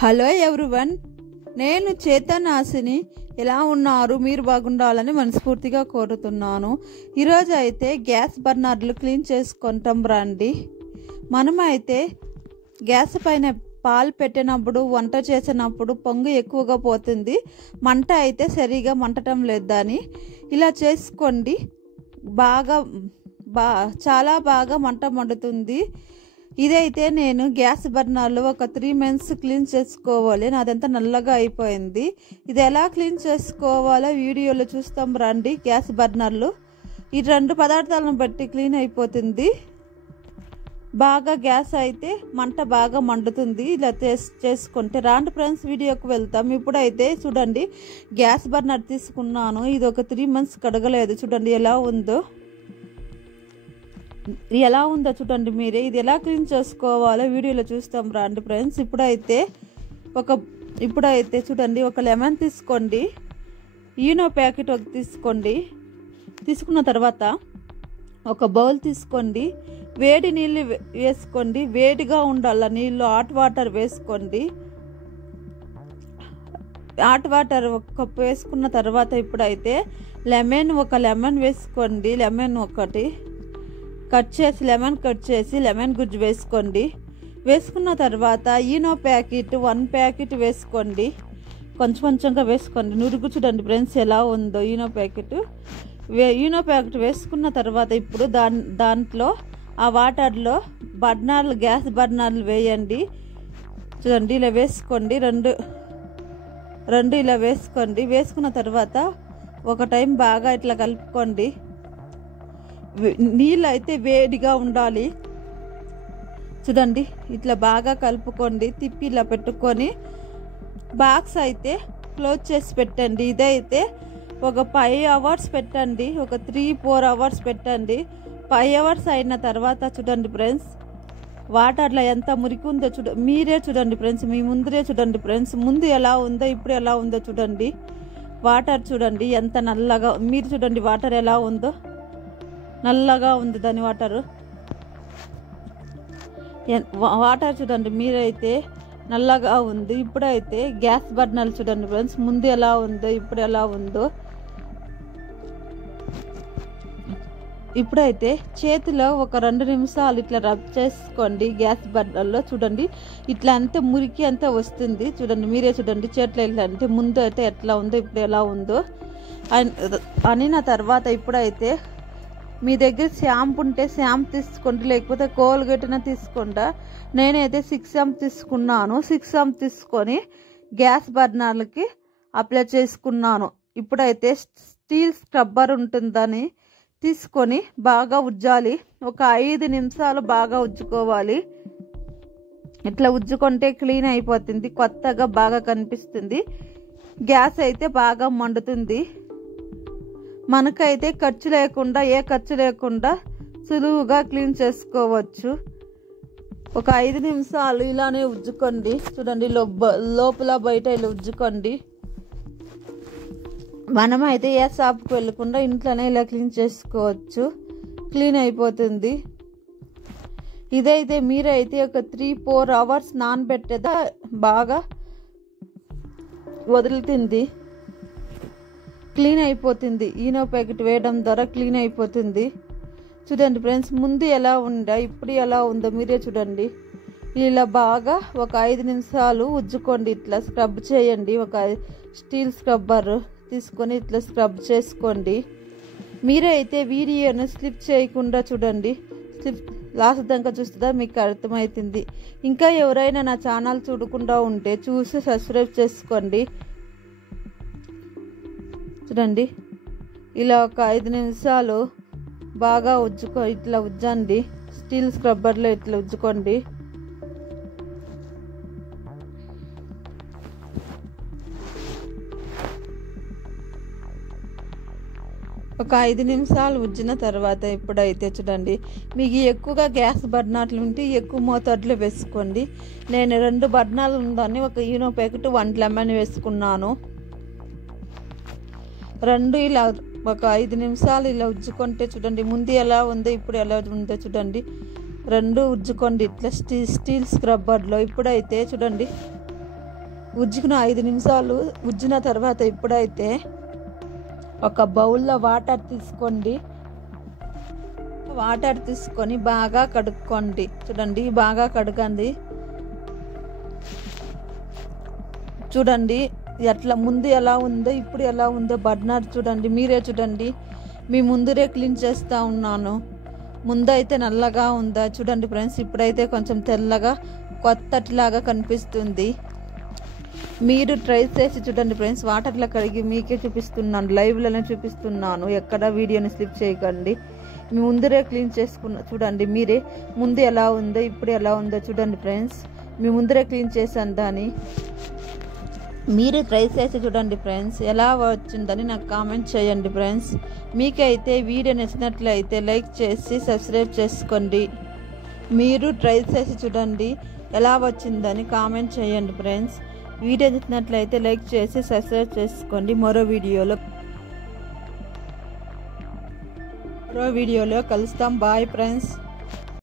Hello everyone, నేను చేతనాసిని. ఎలా ఉన్నారు? మీరు బాగుండాలని మనస్ఫూర్తిగా కోరుతున్నాను. ఈరోజు అయితే గ్యాస్ బర్నర్లు క్లీన్ చేసుకుంటాం రండి. మనమైతే గ్యాస్ పైన పాలు పెట్టినప్పుడు, వంట చేసినప్పుడు పొంగు ఎక్కువగా పోతుంది, మంట అయితే సరిగా మంటటం లేదని ఇలా చేసుకోండి. చాలా బాగా మంట మండుతుంది. ఇదైతే నేను గ్యాస్ బర్నర్లు ఒక 3 months క్లీన్ చేసుకోవాలి. నాదంతా నల్లగా అయిపోయింది. ఇది ఎలా క్లీన్ చేసుకోవాలో వీడియోలో చూస్తాం రండి. గ్యాస్ బర్నర్లు ఈ 2 పదార్థాలను బట్టి క్లీన్ అయిపోతుంది. బాగా గ్యాస్ అయితే మంట బాగా మండుతుంది. ఇలా చేసుకుంటే రాండి ఫ్రెండ్స్, వీడియోకి వెళ్తాం. ఇప్పుడైతే చూడండి, గ్యాస్ బర్నర్ తీసుకున్నాను. ఇది ఒక 3 months కడగలేదు. చూడండి ఎలా ఉందో చూడండి మీరే. ఇది ఎలా క్లీన్ చేసుకోవాలో వీడియోలో చూస్తాం రండి ఫ్రెండ్స్. ఇప్పుడైతే చూడండి, ఒక లెమన్ తీసుకోండి. ఈనో ప్యాకెట్ ఒక తీసుకోండి. తీసుకున్న తర్వాత ఒక బౌల్ తీసుకోండి. వేడి నీళ్ళు వేసుకోండి. వేడిగా ఉండాల నీళ్ళు. హాట్ వాటర్ వేసుకోండి. హాట్ వాటర్ ఒక కప్పు వేసుకున్న తర్వాత ఇప్పుడైతే ఒక లెమన్ వేసుకోండి. లెమన్ కట్ చేసి లెమన్ గుజ్జు వేసుకోండి. వేసుకున్న తర్వాత ఈనో ప్యాకెట్ 1 ప్యాకెట్ వేసుకోండి. కొంచెంగా వేసుకోండి. నురుగు చూడండి ఫ్రెండ్స్ ఎలా ఉందో ఈనో ప్యాకెట్ వేసుకున్న తర్వాత ఇప్పుడు దాంట్లో ఆ వాటర్లో గ్యాస్ బర్నర్లు వేయండి. చూడండి ఇలా వేసుకోండి. రెండు ఇలా వేసుకోండి. వేసుకున్న తర్వాత ఒక టైం బాగా ఇట్లా కలుపుకోండి. నీళ్ళు అయితే వేడిగా ఉండాలి. చూడండి ఇట్లా బాగా కలుపుకోండి. తిప్పి ఇలా పెట్టుకొని బాక్స్ అయితే క్లోజ్ చేసి పెట్టండి. ఇదైతే ఒక 5 hours పెట్టండి. ఒక 3-4 hours పెట్టండి. 5 hours అయిన తర్వాత చూడండి ఫ్రెండ్స్, వాటర్లో ఎంత మురికి ఉందో మీరే చూడండి ఫ్రెండ్స్. మీ ముందరే చూడండి ఫ్రెండ్స్. ముందు ఎలా ఉందో ఇప్పుడు ఎలా ఉందో చూడండి. వాటర్ చూడండి ఎంత నల్లగా. మీరు చూడండి వాటర్ ఎలా ఉందో. నల్లగా ఉంది దాని వాటర్ చూడండి మీరైతే నల్లగా ఉంది. ఇప్పుడైతే గ్యాస్ బర్నర్లు చూడండి ఫ్రెండ్స్, ముందు ఎలా ఉందో ఇప్పుడు ఎలా ఉందో. ఇప్పుడైతే చేతిలో ఒక 2 నిమిషాలు ఇట్లా రబ్ చేసుకోండి. గ్యాస్ బర్నర్లో చూడండి ఇట్లా అంతే మురికి అంతా వస్తుంది. చూడండి మీరే చూడండి చేతిలో ఇట్లా అంటే ముందు అయితే ఎట్లా ఉందో ఇప్పుడు ఎలా ఉందో అనిన తర్వాత ఇప్పుడైతే మీ దగ్గర షాంపూ ఉంటే షాంపూ తీసుకోండి, లేకపోతే కోల్గేట్న తీసుకుంటా. నేనైతే 6M తీసుకున్నాను. 6M తీసుకొని గ్యాస్ బర్నర్లకి అప్లై చేసుకున్నాను. ఇప్పుడైతే స్టీల్ స్క్రబ్బర్ ఉంటుందని తీసుకొని బాగా ఉజ్జాలి. ఒక 5 నిమిషాలు బాగా ఉజ్జుకోవాలి. ఇట్లా ఉజ్జుకుంటే క్లీన్ అయిపోతుంది. కొత్తగా బాగా కనిపిస్తుంది. గ్యాస్ అయితే బాగా మండుతుంది. మనకైతే ఏ ఖర్చు లేకుండా సులువుగా క్లీన్ చేసుకోవచ్చు. ఒక 5 నిమిషాలు ఇలానే ఉజ్జుకోండి. చూడండి లోపల బయట ఇలా ఉజ్జుకోండి. మనమైతే ఏ షాప్కి వెళ్ళకుండా ఇంట్లోనే ఇలా క్లీన్ చేసుకోవచ్చు. క్లీన్ అయిపోతుంది. ఇదైతే మీరైతే ఒక 3-4 hours నానబెట్టేదా బాగా వదులుతుంది. క్లీన్ అయిపోతుంది. ఈనో ప్యాకెట్ వేయడం ద్వారా క్లీన్ అయిపోతుంది. చూడండి ఫ్రెండ్స్, ముందు ఎలా ఉందో ఇప్పుడు ఎలా ఉందో మీరే చూడండి. ఇలా బాగా ఒక 5 నిమిషాలు ఉజ్జుకోండి. ఇట్లా స్క్రబ్ చేయండి. ఒక స్టీల్ స్క్రబ్బర్ తీసుకొని ఇట్లా స్క్రబ్ చేసుకోండి. మీరైతే వీడియోను స్లిప్ చేయకుండా చూడండి. లాస్ట్ దాకా చూస్తుందా మీకు అర్థమవుతుంది. ఇంకా ఎవరైనా నా ఛానల్ చూడకుండా ఉంటే చూసి సబ్స్క్రైబ్ చేసుకోండి. చూడండి ఇలా ఒక 5 నిమిషాలు బాగా ఇట్లా ఉజ్జండి. స్టీల్ స్క్రబ్బర్లో ఇట్లా ఉజ్జుకోండి. ఒక 5 నిమిషాలు ఉజ్జిన తర్వాత ఇప్పుడైతే చూడండి, మీకు ఎక్కువగా గ్యాస్ బర్నర్లు ఉంటే ఎక్కువ మోతాదులో వేసుకోండి. నేను 2 బర్నర్లు ఉందని ఒక ఈనో ప్యాకెట్ 1 లెమన్ వేసుకున్నాను. 2 ఇలా ఒక 5 నిమిషాలు ఇలా ఉజ్జుకుంటే చూడండి ముందు ఎలా ఉందో ఇప్పుడు ఎలా ఉందో చూడండి. 2 ఉజ్జుకోండి ఇట్లా స్టీల్ స్క్రబ్బర్లో. ఇప్పుడైతే చూడండి ఉజ్జుకున్న 5 నిమిషాలు ఉజ్జిన తర్వాత ఇప్పుడైతే ఒక బౌల్లో వాటర్ తీసుకోండి. వాటర్ తీసుకొని బాగా కడుక్కోండి. చూడండి బాగా కడగండి. చూడండి ఎట్లా ముందు ఎలా ఉందో ఇప్పుడు ఎలా ఉందో బర్నర్ చూడండి, మీరే చూడండి. మీ ముందరే క్లీన్ చేస్తూ ఉన్నాను. ముందు అయితే నల్లగా ఉందా చూడండి ఫ్రెండ్స్, ఇప్పుడైతే కొంచెం తెల్లగా కొత్తటిలాగా కనిపిస్తుంది. మీరు ట్రై చేసి చూడండి ఫ్రెండ్స్. వాటర్లో కడిగి మీకే చూపిస్తున్నాను, లైవ్లోనే చూపిస్తున్నాను. ఎక్కడ వీడియోని స్లిప్ చేయకండి. మీ ముందరే క్లీన్ చేసుకున్న చూడండి, మీరే ముందు ఎలా ఉందో ఇప్పుడు ఎలా ఉందో చూడండి ఫ్రెండ్స్. మీ ముందరే క్లీన్ చేశాను దాన్ని. మీరు ట్రై చేసి చూడండి ఫ్రెండ్స్, ఎలా వచ్చిందని నాకు కామెంట్ చేయండి ఫ్రెండ్స్. మీకైతే వీడియో నచ్చినట్లయితే లైక్ చేసి సబ్స్క్రైబ్ చేసుకోండి. మీరు ట్రై చేసి చూడండి ఎలా వచ్చిందని కామెంట్ చేయండి ఫ్రెండ్స్. వీడియో నచ్చినట్లయితే లైక్ చేసి సబ్స్క్రైబ్ చేసుకోండి. మరో వీడియోలో కలుస్తాం. Bye friends.